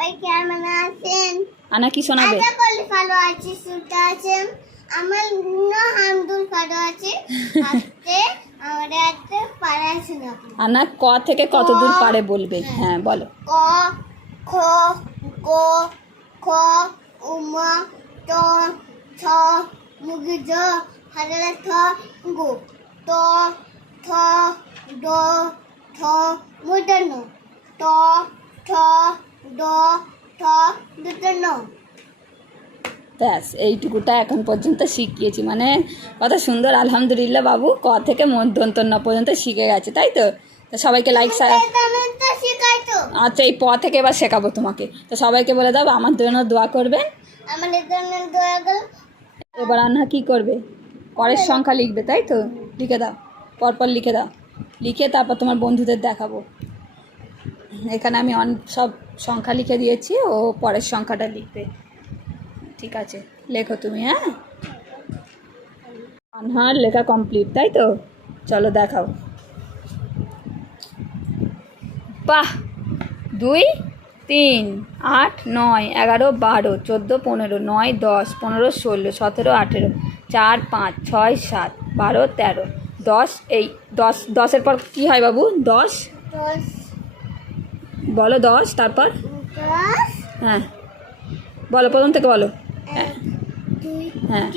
সবাই কেমন আছেন? আনা কি শোনাবে? আজা বলে ভালো আছি সুতা আছেন? আমার না হামদুল ভালো আছে। আজকে আমরা একটা পড়াশোনা করব। আনা ক থেকে কত দূর পারে বলবে? হ্যাঁ। বলো। ক খ গ খ উমা ট ছ মুগি জ হাজারা থ গো। ট ঠ ড ঠ মুদন ট ঠ ঠ ব্যাস এইটুকুটা এখন পর্যন্ত শিখিয়েছি। মানে কত সুন্দর আলহামদুলিল্লাহ বাবু ক থেকে মধ্যন্তন্য পর্যন্ত শিখে গেছে তাই তো? তো সবাইকে লাইক আচ্ছা এই প থেকে এবার শেখাবো তোমাকে। তো সবাইকে বলে দাও আমার জন্য দোয়া করবেন। এবার আন্না কি করবে? করের সংখ্যা লিখবে তাই তো? লিখে দাও পরপর লিখে দাও। লিখে তারপর তোমার বন্ধুদের দেখাবো। এখানে আমি অন সব সংখ্যা লিখে দিয়েছি, ও পরের সংখ্যাটা লিখবে। ঠিক আছে, লেখো তুমি হ্যাঁ? আনহার লেখা কমপ্লিট তাই তো? চলো দেখাও। বাহ! দুই, তিন, আট, নয়, এগারো, বারো, চোদ্দ, পনেরো, নয়, দশ, পনেরো, ষোলো, সতেরো, আঠেরো, চার, পাঁচ, ছয়, সাত, বারো, তেরো, দশ, এই দশ, দশের পর কী হয় বাবু? দশ? দশ। বলো দশ তারপর? হ্যাঁ। বলো প্রথম থেকে বলো। হ্যাঁ। হ্যাঁ।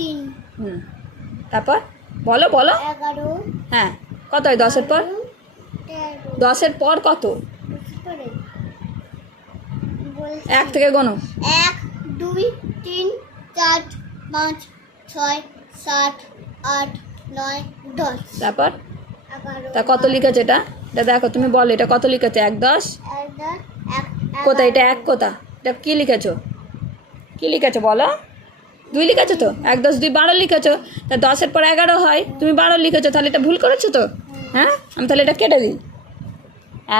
হুম। তারপর? বলো বলো। হ্যাঁ। কত হয় দশের পর? দশের পর কত। এক থেকে গোনো এক দুই তিন চার পাঁচ ছয় সাত আট নয় দশ। তারপর? তা কত লিখেছে এটা? এটা দেখো, তুমি বলো, এটা কত লিখেছে? এক দশ? কোথায়? এটা এক কোথা? এটা কী লিখেছো? কী লিখেছো বলো? দুই লিখেছো তো? এক দশ, দুই বারো লিখেছো। তা দশের পর এগারো হয়। তুমি বারো লিখেছো, তাহলে এটা ভুল করেছ তো? হ্যাঁ? আমি তাহলে এটা কেটে দিই।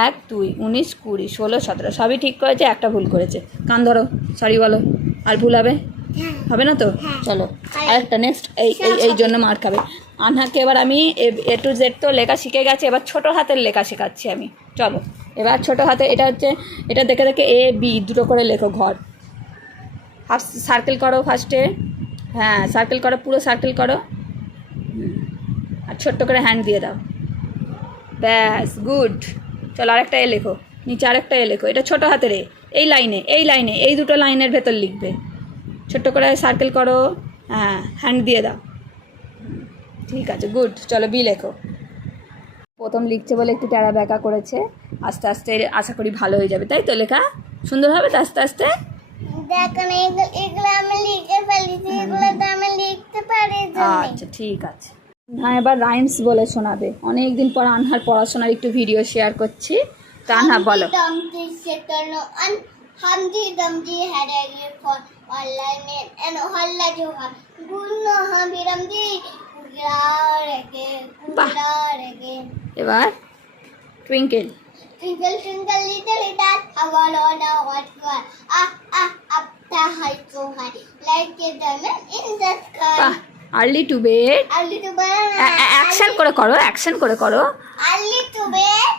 এক, দুই, উনিশ, কুড়ি, ষোলো, সতেরো, সবই ঠিক করেছে, একটা ভুল করেছে। কান ধরো সরি বলো, আর ভুল হবে? হবে না তো? চলো আরেকটা। নেক্সট এই এই এই জন্য মার খাবে আনহাকে এবার আমি এ টু জেড তো লেখা শিখে গেছে এবার ছোট হাতের লেখা শেখাচ্ছি আমি। চলো এবার ছোট হাতে এটা হচ্ছে এটা দেখে দেখে এ বি দুটো করে লেখো ঘর। হাফ সার্কেল করো ফার্স্টে হ্যাঁ সার্কেল করো পুরো সার্কেল করো। আর ছোট্ট করে হ্যান্ড দিয়ে দাও। ব্যাস গুড চলো আরেকটা এ লেখো। নিচে আরেকটা এ লেখো। এটা ছোট হাতের এ এই লাইনে এই লাইনে এই দুটো লাইনের ভেতর লিখবে। ছোট্ট করে সার্কেল করো। হ্যাঁ হ্যান্ড দিয়ে দাও। ঠিক আছে গুড চলো বি লেখো। প্রথম লিখছে বলে একটু ট্যাড়া ব্যাকা করেছে। আস্তে আস্তে আশা করি ভালো হয়ে যাবে তাই তো লেখা? সুন্দর হবে তো আস্তে আস্তে? আচ্ছা ঠিক আছে। হ্যাঁ এবার রাইমস বলে শোনাবে। অনেক দিন পর আনহার পড়াশোনার একটু ভিডিও শেয়ার করছি। তা আনহা বলো। Dumpty Setorno and Humpty Dumpty had a gift for one lion and Holla Joha. Gunno Humpty Dumpty Kudar again, Kudar again. এবার twinkle Twinkle, twinkle, little star, how on a what sky. Ah, ah, up the high so high, like a diamond in the sky. বাহ early to bed A little bird, action করে করো action করে করো early to bed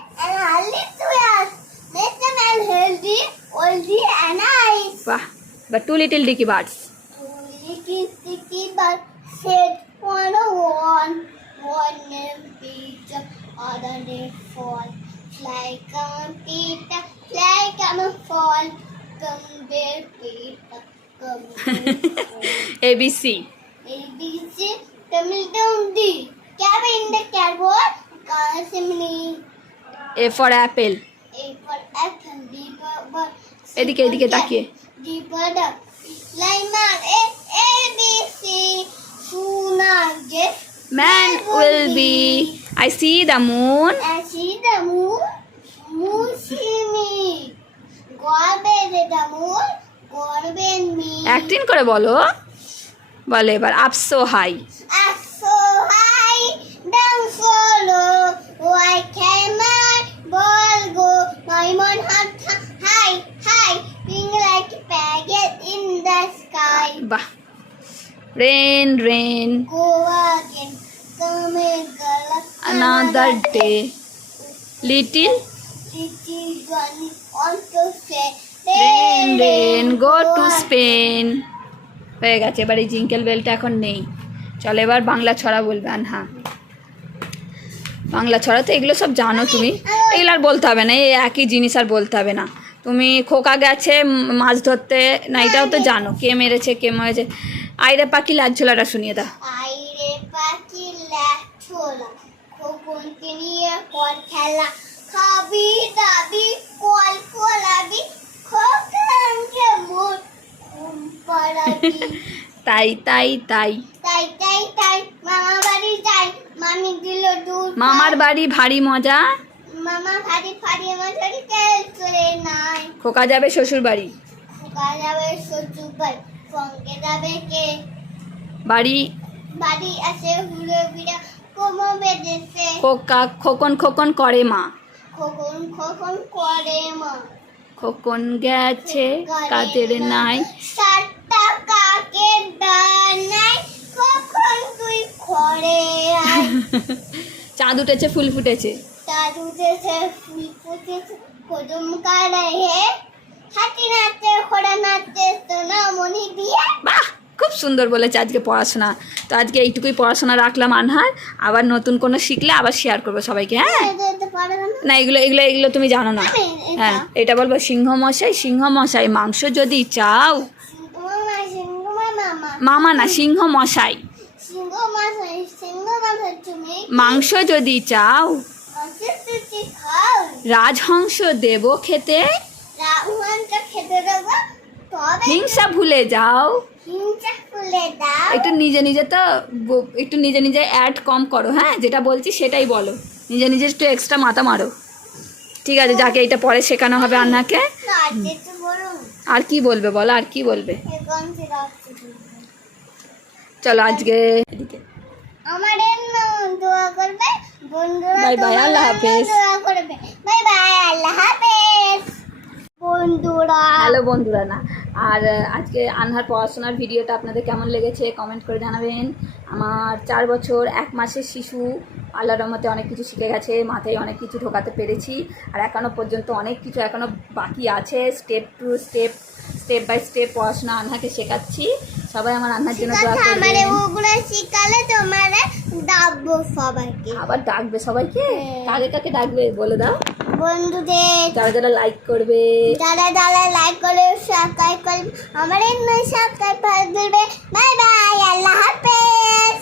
বাহ বা two little dicky birds Sticky, sticky, but said one oh one. One name Peter, other name fall. Fly come Peter, fly come fall. Come there Peter, come there. A B C A B C, Tamil down D. Cabin in the cardboard, Simony. A for apple A for apple, D for but. এদিকে এদিকে তাকিয়ে D for duck. Lineman A A B C. Suna Jeff. Man will be I see the moon I see the moon. Moon see me. God be the moon. God be me. Acting করে বলো বলে এবার up so high Up so high, down so low. Why can my ball go? My mon up high, high, being like a packet in the sky. বাহ rain rain Go again, come another day. Little? Little one on to say, rain rain. Go to Spain হয়ে গেছে এবার এই জিঙ্কেল বেলটা এখন নেই। চলো এবার বাংলা ছড়া বলবে আনহা। বাংলা ছড়া তো এগুলো সব জানো তুমি। এগুলো আর বলতে হবে না এই একই জিনিস আর বলতে হবে না। তুমি খোকা গেছে মাছ ধরতে না এটাও তো জানো কে মেরেছে কে মরেছে। আইরে পাখি লাজ্জলাটা শুনিয়ে দাও। আইরে পাখি ছোলা খোকনকে নিয়ে কল খেলা। খাবি দাবি কল কোলাবি খোকনকে মোর ঘুম পাড়াবি। তাই তাই তাই। তাই তাই তাই মামা বাড়ি যাই। মামি দিল দুধ মামার বাড়ি ভারী মজা? মামা ভারী ভারী মশারি তেল চলে নাই। খোকা যাবে শ্বশুর বাড়ি খোকা যাবে শ্বশুর বাড়ি সঙ্গে যাবে কে? বাড়ি? বাড়ি আছে হুলো বিড়া কোমো বেঁধেছে। খোকা খোকন খোকন করে মা। খোকন খোকন করে মা। খোকন গেছে কাদের নাই। সাতটা কাকের দানাই কখন তুই খড়ে আয়। চাঁদ উঠেছে ফুল ফুটেছে। তার উঠেছে ফুল ফুটেছে। কদম কাড়াই হে হাতি নাচে ঘোড়া নাচে সোনা দিয়ে। বাহ খুব সুন্দর বলেছে আজকে পড়াশোনা। তো আজকে এইটুকুই পড়াশোনা রাখলাম আনহার। আবার নতুন কোনো শিখলে আবার শেয়ার করব সবাইকে হ্যাঁ? না? এগুলো এগুলো এগুলো তুমি জানো না। হ্যাঁ এটা বলব সিংহ মশাই সিংহ মশাই মাংস যদি চাও। মামা। না সিংহ মশাই মাংস যদি চাও রাজহংস দেব খেতে। হিংসা ভুলে যাও। একটু নিজে নিজে তো একটু নিজে নিজে অ্যাড কম করো হ্যাঁ? যেটা বলছি সেটাই বলো। নিজে নিজে একটু এক্সট্রা মাথা মারো। ঠিক আছে যাকে এটা পরে শেখানো হবে আন্নাকে। আর কি বলবে বলো আর কি বলবে? চলো আজকে এদিকে। আমার দোয়া করবে। বন্ধুরা Bye bye, আল্লাহ হাফেজ। দোয়া করবে। বাই বাই আল্লাহ হাফেজ। বন্ধুরা হ্যালো বন্ধুরা না। আর আজকে আনহার পড়াশোনার ভিডিওটা আপনাদের কেমন লেগেছে কমেন্ট করে জানাবেন। আমার চার বছর এক মাসের শিশু আল্লাহর রহমতে অনেক কিছু শিখে গেছে মাথায় অনেক কিছু ঢোকাতে পেরেছি আর এখনও পর্যন্ত অনেক কিছু এখনও বাকি আছে। Step to step step by step পড়াশোনা আনহাকে শেখাচ্ছি। সবাই আমার আনহার জন্য দোয়া করবেন। ওগুলো শিখালে তোমারে ডাকবো সবাইকে। আবার ডাকবে সবাইকে? হ্যাঁ। কাকে কাকে ডাকবে বলে দাও। বন্ধুদের। যারা যারা লাইক করবে। যারা যারা লাইক করবে সাবস্ক্রাইব করবে আমার সাবস্ক্রাইব করে দিবে বাই বাই আল্লাহ হাফেজ।